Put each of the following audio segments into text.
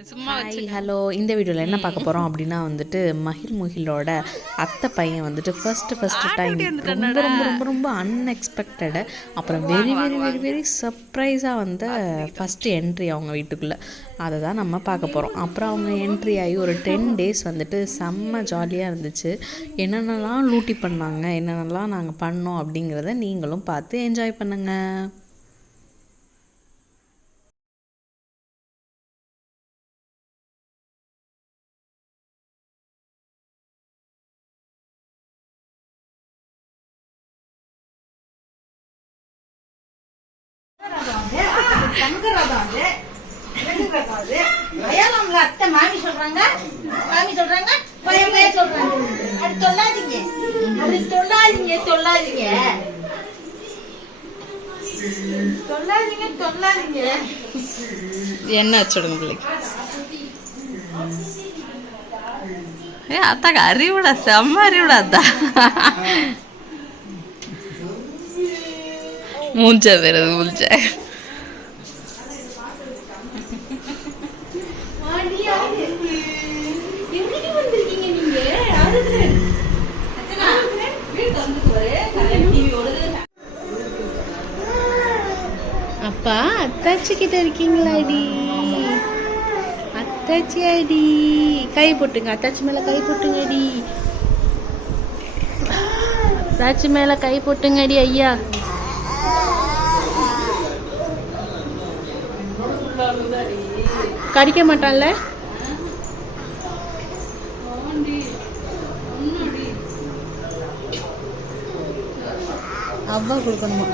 Hi hello. இந்த வீடியோவில் என்ன பார்க்க போகிறோம் அப்படின்னா வந்துட்டு முகிலோட அத்தை பையன் வந்துட்டு ஃபஸ்ட்டு டைம் ரொம்ப ரொம்ப ரொம்ப ரொம்ப அன்எக்ஸ்பெக்டடு, அப்புறம் வெரி வெரி வெரி வெரி சர்ப்ரைஸாக வந்த ஃபஸ்ட்டு என்ட்ரி அவங்க வீட்டுக்குள்ளே. அதை தான் நம்ம பார்க்க போகிறோம். அப்புறம் அவங்க என்ட்ரி ஆகி ஒரு 10 days வந்துட்டு செம்ம ஜாலியாக இருந்துச்சு. என்னென்னலாம் லூட்டி பண்ணாங்க, என்னென்னலாம் நாங்கள் பண்ணோம் அப்படிங்கிறத நீங்களும் பார்த்து என்ஜாய் பண்ணுங்கள். அத்தை மாமி சொல்றாங்க பையன் பையன் சொல்றாங்க. அது சொல்லாதீங்க, அது சொல்லாதீங்க, சொல்லாதீங்க, சொல்லாதீங்க, சொல்லாதீங்க. என்ன வச்சுடுங்க பிள்ளைக்கு. அத்தாக்கு அறிவுடா, செம்ம அறிவுடா அத்தா. மூஞ்ச வருது மூஞ்ச. அப்பா அத்தாச்சி கிட்ட இருக்கீங்களாடி? அத்தாச்சி அடி கை போட்டுங்க, அத்தாச்சி மேல கை போட்டுங்கடி, அத்தாச்சி மேல கை போட்டுங்கடி ஐயா. கடிக்க மாட்டான்ல? அவ்வா கொடுக்கணுமா?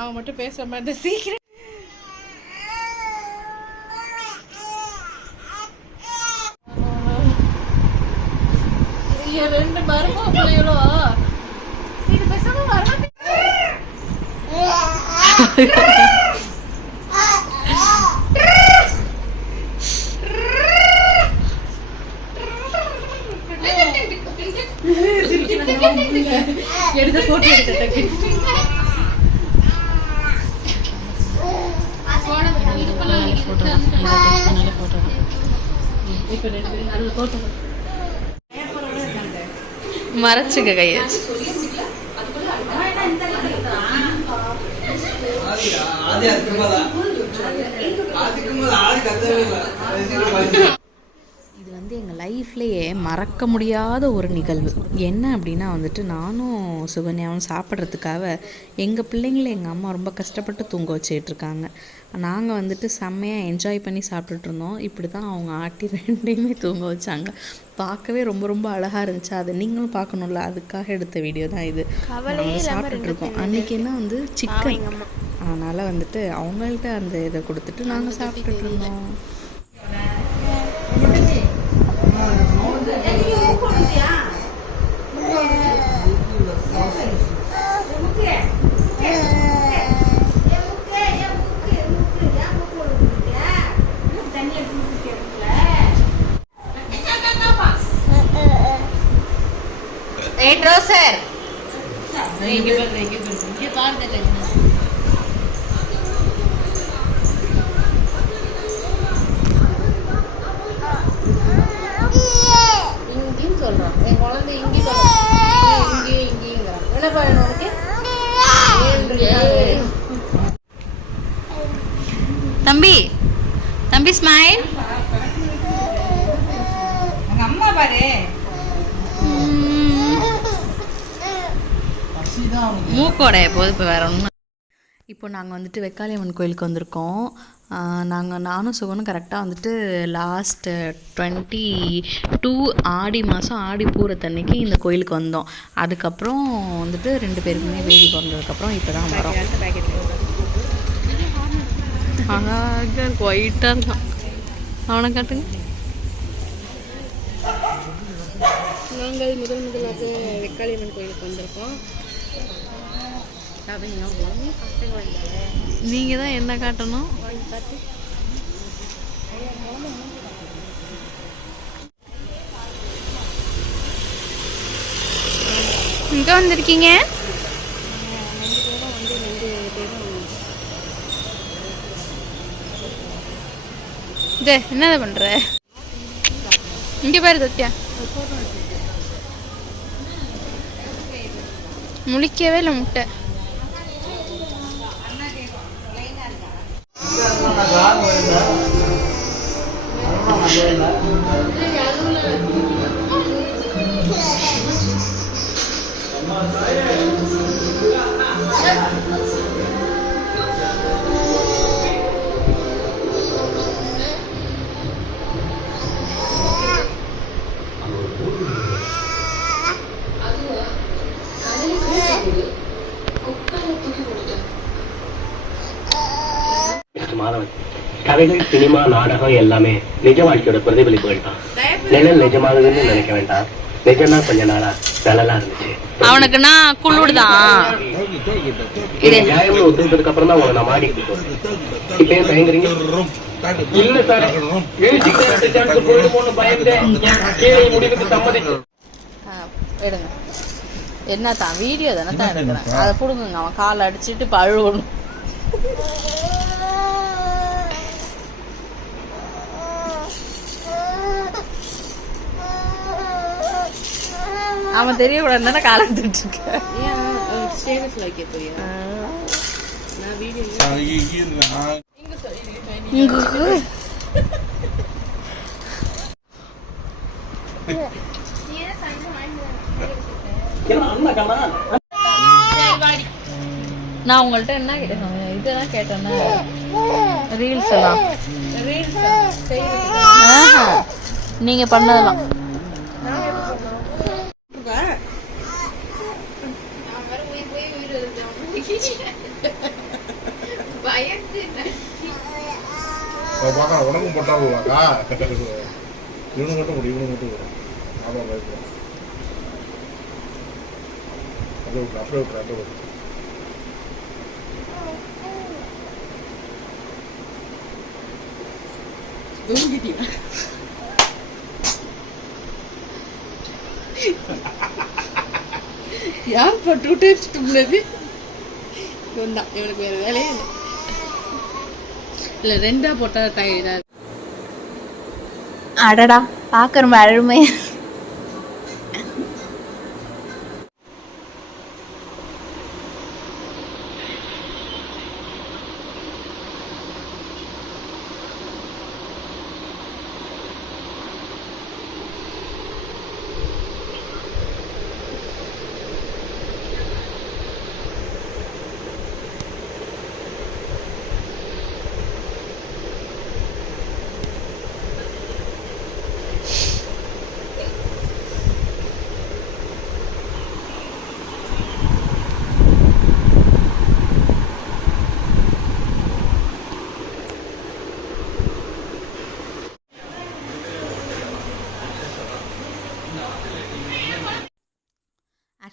அவன் மட்டும் பேசுற மாதிரி சீக்கிரம். ரெண்டு மருமகளோ இது பேசாம வரமாட்டேன். எடுத்த போட்டோ எடுத்த மறைச்சுக்க கைய. இது வந்து எங்கள் லைஃப்லேயே மறக்க முடியாத ஒரு நிகழ்வு. என்ன அப்படின்னா வந்துட்டு நானும் சுகன்யாவும் சாப்பிட்றதுக்காக எங்கள் பிள்ளைங்களை எங்கள் அம்மா ரொம்ப கஷ்டப்பட்டு தூங்க வச்சிட்ருக்காங்க. நாங்கள் வந்துட்டு செம்மையாக என்ஜாய் பண்ணி சாப்பிட்டுட்டு இருந்தோம். இப்படி தான் அவங்க ஆட்டி ரெண்டையுமே தூங்க வச்சாங்க. பார்க்கவே ரொம்ப ரொம்ப அழகாக இருந்துச்சு. அதை நீங்களும் பார்க்கணும்ல, அதுக்காக எடுத்த வீடியோ தான் இது. நாங்கள் சாப்பிட்டுட்ருக்கோம். அன்றைக்கி என்ன வந்து சிக்கன், அதனால் வந்துட்டு அவங்கள்ட்ட அந்த இதை கொடுத்துட்டு நாங்கள் சாப்பிட்டுட்டு இருந்தோம். இங்கேயும் சொல்றான் என் குழந்தை இங்கேயும் இங்கேயும் இங்கேயுங்கிறான். என்ன பண்ணணும் உனக்கு? தம்பி தம்பி ஸ்மைல். உங்க அம்மா பாரு மூக்கோட எப்போது இப்போ வேற ஒன்றும். இப்போ நாங்கள் வந்துட்டு வெக்காளியம்மன் கோயிலுக்கு வந்திருக்கோம். நானும் சுகனும் கரெக்டாக வந்துட்டு லாஸ்ட் 22 ஆடி மாதம் ஆடி பூரத்தன்னைக்கு இந்த கோயிலுக்கு வந்தோம். அதுக்கப்புறம் வந்துட்டு 2 பேருக்குமே பேபி பிறந்ததுக்கப்புறம் இப்போ தான் வரோம். அழகாக ஒயிட்டாக இருக்கான். அவனை காட்டுங்க. நாங்கள் முதலாக வெக்காளியம்மன் கோயிலுக்கு வந்திருக்கோம். நீங்கள் தான் என்ன காட்டணும். இங்கே வந்திருக்கீங்க. என்னதை பண்ற? இங்க பாரு சத்யா, முழிக்கவே இல்லை முட்டை. கதைகள், சினிமா, நாடகம் எல்லாமே நிஜ வாழ்க்கையோட பிரதிபலிப்புகள் தான். நிழல் நிஜமாகுதுன்னு நினைக்க வேண்டாம். நிஜம்னா கொஞ்ச நாளா நல்லா இருந்துச்சு. அவனுக்கு நான் குள்ளுடுதான். நியாயம்னு ஒத்துக்கிட்டதுக்கு அப்புறம் தான் உங்களை நான் மாடி இப்ப ஏன் தயங்குறீங்க? இல்ல சார், போயிடுமோன்னு பயந்தேன். முடிவுக்கு சம்மதிச்சு எடுங்க. என்ன தான் வீடியோ தானே தான் எடுக்கிறேன். அதை பிடுங்குங்க. அவன் காலை அடிச்சுட்டு பழுவணும். அவன் தெரியக்கூடாது தானே காலை எடுத்துட்டு இருக்க. ஸ்டேட்டஸ்ல வைக்க தெரியும். நான் வீடியோ நான் உங்கள்கிட்ட என்ன கேட்டேன்? இதெல்லாம் கேட்டேன்னா ரீல்ஸ் எல்லாம் நீங்க பண்ணதெல்லாம் உனக்கும் போட்டாங்களாக்கா? இவனு மட்டும் முடியும், இவனு மட்டும் வரும். ஆமாம், பயப்படும். அப்படியே விட்டு அப்படியே விட்டு அப்படியே விட்டு யார் டூ டைம்ஸ் தும்னது? இவன் தான். இவனுக்கு வேற வேலையே இல்லை. இல்லை, 2 போட்டா இதாக. அடடா பார்க்க ரொம்ப அருமை.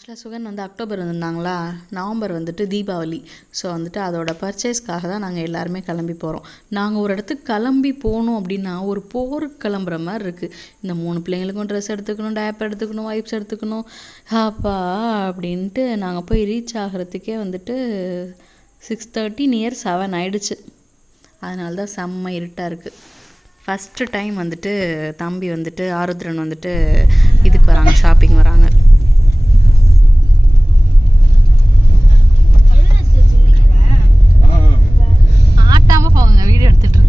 ஆக்சுவலாக சுகன் வந்து அக்டோபர் வந்திருந்தாங்களா, நவம்பர் வந்துட்டு தீபாவளி. ஸோ வந்துட்டு அதோட பர்ச்சேஸ்க்காக தான் நாங்கள் எல்லாருமே கிளம்பி போகிறோம். நாங்கள் ஒரு இடத்துக்கு கிளம்பி போகணும் அப்படின்னா ஒரு போருக்கு கிளம்புற மாதிரி இருக்குது. இந்த 3 பிள்ளைங்களுக்கும் ட்ரெஸ் எடுத்துக்கணும், டேப் எடுத்துக்கணும், வைப்ஸ் எடுத்துக்கணும், அப்பா அப்படின்ட்டு நாங்கள் போய் ரீச் ஆகிறதுக்கே வந்துட்டு 6:30 நியர் 7 ஆயிடுச்சு. அதனால தான் செம்ம இருட்டாக இருக்குது. ஃபஸ்ட்டு டைம் வந்துட்டு தம்பி வந்துட்டு ஆருத்ரன் வந்துட்டு இதுக்கு வராங்க, ஷாப்பிங் வராங்க. ஆட்டாம போங்க, வீடியோ எடுத்துட்டு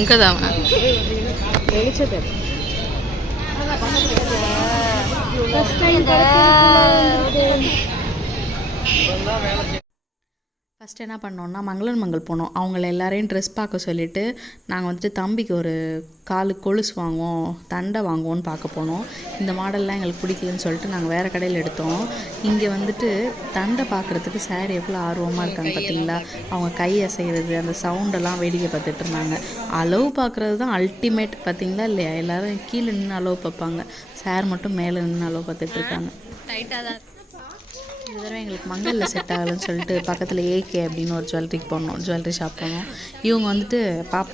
இங்கதான் வெளிச்சத்தை ஃபஸ்ட்டு என்ன பண்ணோன்னா மங்களன் மங்கள் போனோம். அவங்கள எல்லாரையும் ட்ரெஸ் பார்க்க சொல்லிவிட்டு நாங்கள் வந்துட்டு தம்பிக்கு ஒரு காலுக்கு கொலுசு வாங்குவோம், தண்டை வாங்குவோன்னு பார்க்க போனோம். இந்த மாடல்லாம் எங்களுக்கு பிடிக்கலன்னு சொல்லிட்டு நாங்கள் வேறு கடையில் எடுத்தோம். இங்கே வந்துட்டு தண்டை பார்க்குறதுக்கு சாரி எவ்வளோ ஆர்வமாக இருக்காங்க பார்த்தீங்களா. அவங்க கை அசைகிறது, அந்த சவுண்டெல்லாம் வேடிக்கை பார்த்துட்டு இருந்தாங்க. அளவு பார்க்குறது தான் அல்டிமேட் பார்த்தீங்களா இல்லையா. எல்லோரும் கீழே நின்று அளவு பார்ப்பாங்க, சார் மட்டும் மேலே நின்று அளவு பார்த்துட்டு இருக்காங்க. டைட்டாக தான் இந்த தடவை எங்களுக்கு மங்களில் செட் ஆகலன்னு சொல்லிட்டு பக்கத்தில் ஏகே அப்படின்னு ஒரு ஜுவல்லரிக்கு போனோம், ஜுவல்லரி ஷாப் போனோம். இவங்க வந்துட்டு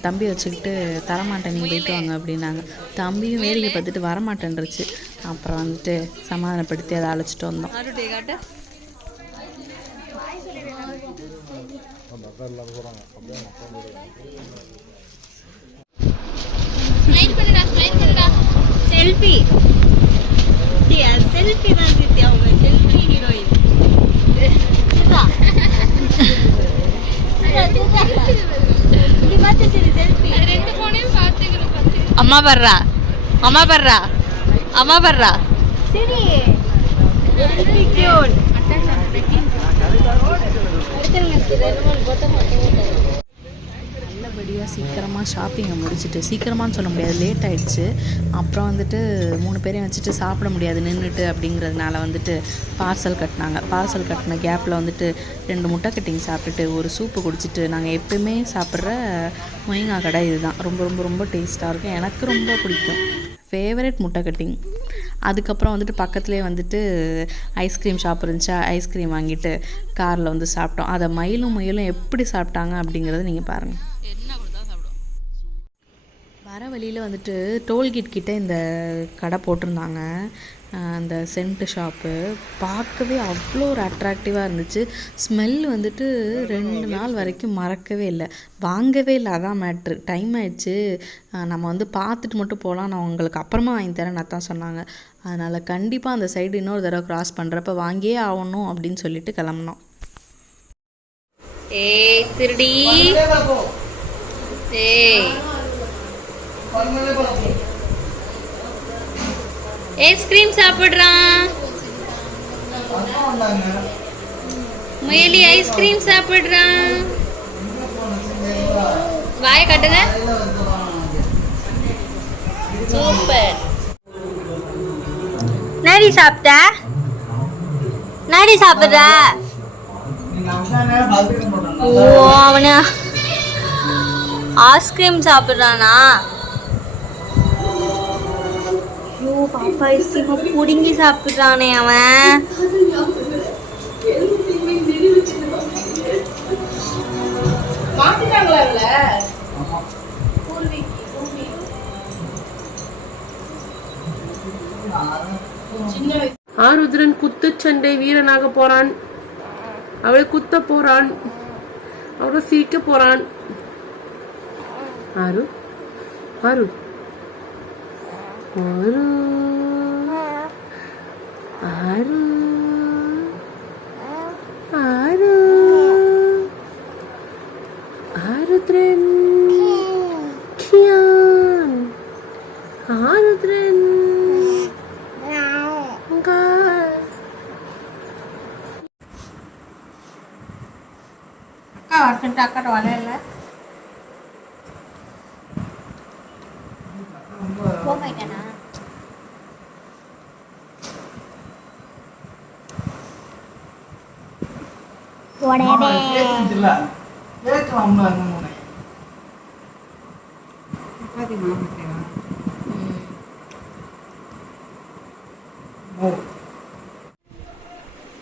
தம்பி வச்சுக்கிட்டு தரமாட்டேன் நீங்கள் போயிட்டு வாங்க அப்படின்னாங்க. தம்பியும் வேடிக்கை பார்த்துட்டு வரமாட்டேன்ருச்சு. அப்புறம் வந்துட்டு சமாதானப்படுத்தி அதை அழைச்சிட்டு வந்தோம். செல்ஃபி செல்ஃபி தான் சித்தி, அவங்க செல்ஃபி ஹீரோயின். அம்மா பர்றா, அம்மா பர்றா, அம்மா பர்றா. நல்லபடியாக சீக்கிரமாக ஷாப்பிங்கை முடிச்சுட்டு, சீக்கிரமானு சொல்ல முடியாது, லேட் ஆகிடுச்சு. அப்புறம் வந்துட்டு 3 பேரையும் வச்சுட்டு சாப்பிட முடியாது நின்றுட்டு அப்படிங்கிறதுனால வந்துட்டு பார்சல் கட்டினாங்க. பார்சல் கட்டின கேப்பில் வந்துட்டு 2 முட்டை கட்டிங் சாப்பிட்டுட்டு ஒரு சூப்பு குடிச்சிட்டு நாங்கள் எப்போயுமே சாப்பிட்ற மொயிங்கா கடை இதுதான். ரொம்ப ரொம்ப ரொம்ப டேஸ்ட்டாக இருக்கும், எனக்கு ரொம்ப பிடிக்கும், ஃபேவரட் முட்டை கட்டிங். அதுக்கப்புறம் வந்துட்டு பக்கத்துலேயே வந்துட்டு ஐஸ்கிரீம் ஷாப் இருந்துச்சா, ஐஸ்கிரீம் வாங்கிட்டு காரில் வந்து சாப்பிட்டோம். அதை மயிலும் முயலும் எப்படி சாப்பிட்டாங்க அப்படிங்கிறத நீங்கள் பாருங்கள். வர வழியில் வந்துட்டு டோல்கேட் கிட்டே இந்த கடை போட்டிருந்தாங்க, அந்த சென்ட்டு ஷாப்பு. பார்க்கவே அவ்வளோ ஒரு அட்ராக்டிவாக இருந்துச்சு. ஸ்மெல் வந்துட்டு 2 நாள் வரைக்கும் மறக்கவே இல்லை, வாங்கவே இல்லை. அதான் மேட்ரு. டைம் ஆயிடுச்சு, நம்ம வந்து பார்த்துட்டு மட்டும் போகலாம், நான் உங்களுக்கு அப்புறமா வாங்கி தரேன் தான் சொன்னாங்க. அதனால் கண்டிப்பாக அந்த சைடு இன்னொரு தடவை க்ராஸ் பண்ணுறப்ப வாங்கியே ஆகணும் அப்படின்னு சொல்லிட்டு கிளம்புனோம். ஏய் திருடி, ஏய் ஐஸ்கிரீம் சாப்பிடுறான் முயலி, ஐஸ்கிரீம் சாப்பிடுறான். வாய கட்டுங்க. சூப்பர். நாடி சாப்பிட்ட, நாடி சாப்பிடுற. ஓ அவனு ஐஸ்கிரீம் சாப்பிடுறானா. ஐயோ பாப்பா ஐஸ்கிரீமை புடுங்கி சாப்பிடுறானே அவன். ஆருத்ரன் குத்துச்சண்டை வீரனாக போறான், அவளை குத்த போறான், அவளை சீக்க போறான். ஆரு ஆரு ஆரு ஆரு ஆரு ஆருத்ரன் கியான் ஆருத்ரன் அக்கா வரல போயிட்டேனா.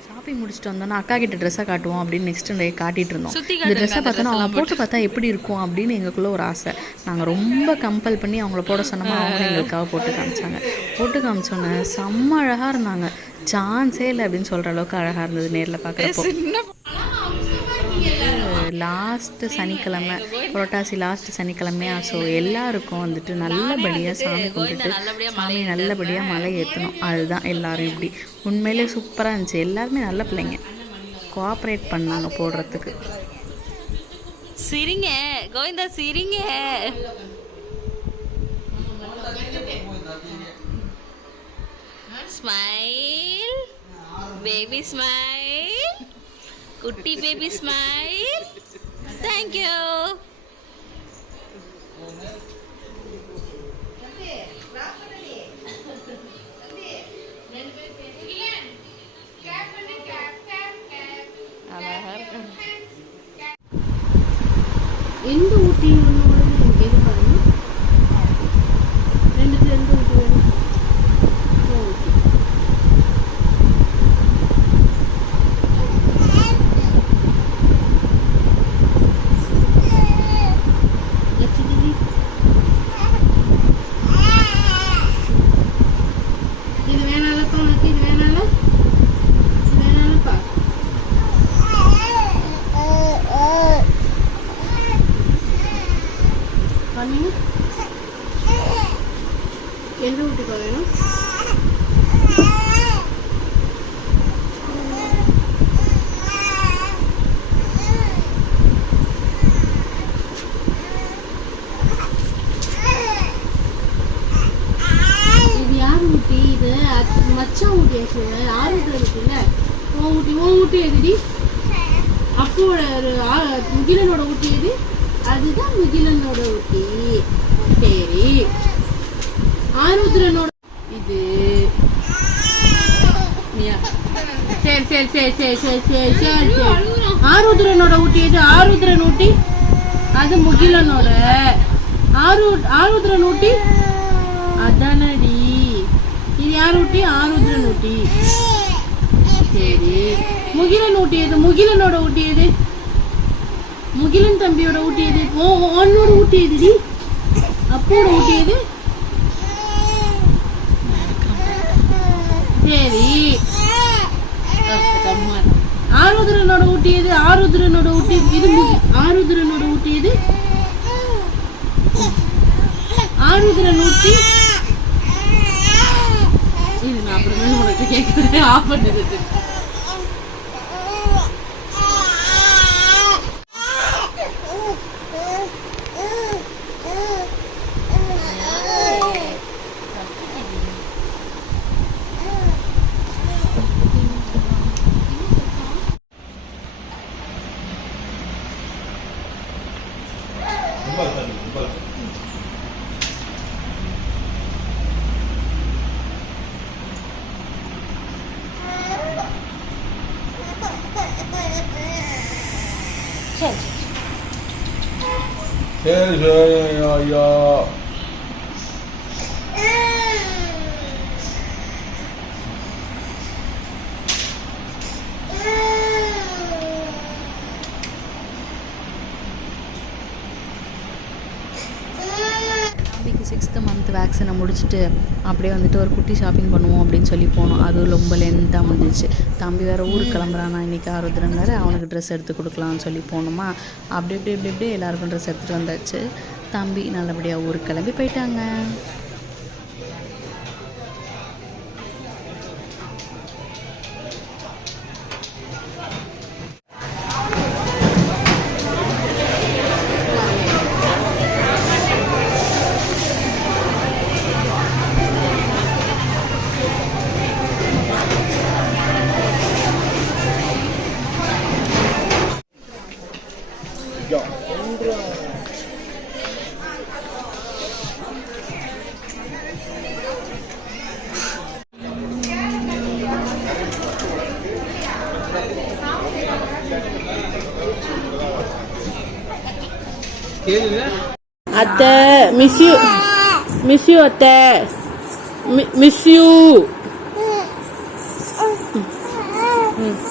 ஷாப்பிங் முடிச்சுட்டு வந்தோன்னா அக்கா கிட்ட ட்ரெஸ்ஸை காட்டுவோம் அப்படின்னு நெக்ஸ்ட் டே காட்டிகிட்டு இருந்தோம். இந்த ட்ரெஸ்ஸை பார்த்தோன்னா அவங்க போட்டு பார்த்தா எப்படி இருக்கும் அப்படின்னு எங்களுக்குள்ள ஒரு ஆசை. நாங்கள் ரொம்ப கம்பல் பண்ணி அவங்கள போட சொன்னோமா, அவங்க எங்களுக்காக போட்டு காமிச்சாங்க. போட்டு காமிச்சோன்னே செம்ம அழகாக இருந்தாங்க. சான்ஸே இல்லை அப்படின்னு சொல்கிற அளவுக்கு அழகாக இருந்தது நேரில் பார்க்குறப்போ. லாஸ்ட்டு சனிக்கிழமை, புரட்டாசி லாஸ்ட்டு சனிக்கிழமையா, ஸோ எல்லாருக்கும் வந்துட்டு நல்லபடியாக சாமி கும்பிட்டுட்டு சாமி நல்லபடியாக மலை ஏற்றணும். அதுதான் எல்லாரும் இப்படி உண்மையிலே சூப்பராக இருந்துச்சு. எல்லாருமே நல்ல பிள்ளைங்க, கோஆப்ரேட் பண்ணாங்க போடுறதுக்கு. சிரிங்க கோவிந்தா, சிரிங்க. ஸ்மைல் பேபி, ஸ்மைல் குட்டி பேபி, ஸ்மைல். Thank you. எந்த ஊட்டி எனக்கு எது பாருங்க, ரெண்டுத்துல எந்த ஊட்டி வேணும்? ஊட்டி. இது வேணாலப்பா உனக்கு, இது வேணாலப்பா. பண்ணீங்க எந்த ஊட்டிப்பா வேணும்? இது யார் ஊட்டி? இது மச்சான் ஊட்டி. ஆரோக்கியம் இருக்குல்ல, உன் ஊட்டி எதுடி? அப்போட முகிலனோட ஊட்டி எது? அதுதான் முகிலனோட ஊட்டி. சரி, ஆருத்ரனோட இது. சரி சரி சரி சரி சரி சரி சரி சரி. ஆருத்ரனோட ஊட்டி எது? ஆருத்ரன் ஊட்டி அது முகிலனோட. ஆருத்ரன் ஊட்டி அதானடி. இது யார் ஊட்டி? ஆருத்ரன் ஊட்டி. சரி, முகிலன் ஊட்டி எது? முகிலனோட ஊட்டி எது? முகிலன் தம்பியோட ஊட்டி எது? உன்னோட ஊட்டி எதுடி? அப்போட ஊட்டி எது? சரி, ஆருத்ரனோட ஊட்டி எது? ஆருத்ரனோட ஊட்டி இது. ஆருத்ரனோட ஊட்டி எது? ஆருத்ரன் ஊட்டி இது. நான் அப்புறமே உனக்கு கேட்குறேன், ஆஃப் பண்ணுது. சரி சரி ஐயா. தம்பிக்கு 6th மந்த் வேக்சினை முடிச்சுட்டு அப்படியே வந்துட்டு ஒரு குட்டி ஷாப்பிங் பண்ணுவோம் அப்படின்னு சொல்லி போனோம். அதுவும் ரொம்ப லென்த்தாக முடிஞ்சிச்சு. தம்பி வேறு ஊருக்கு கிளம்புறானா இன்றைக்கி ஆருத்ரன் வேறு, அவனுக்கு ட்ரெஸ் எடுத்து கொடுக்கலான்னு சொல்லி போனோமா. அப்படி எல்லாருக்கும் ட்ரெஸ் எடுத்துகிட்டு வந்தாச்சு. தம்பி நல்லபடியாக ஊருக்கு கிளம்பி போயிட்டாங்க. அத்தை மிஸ் யூ அத்தை மிஸ் யூ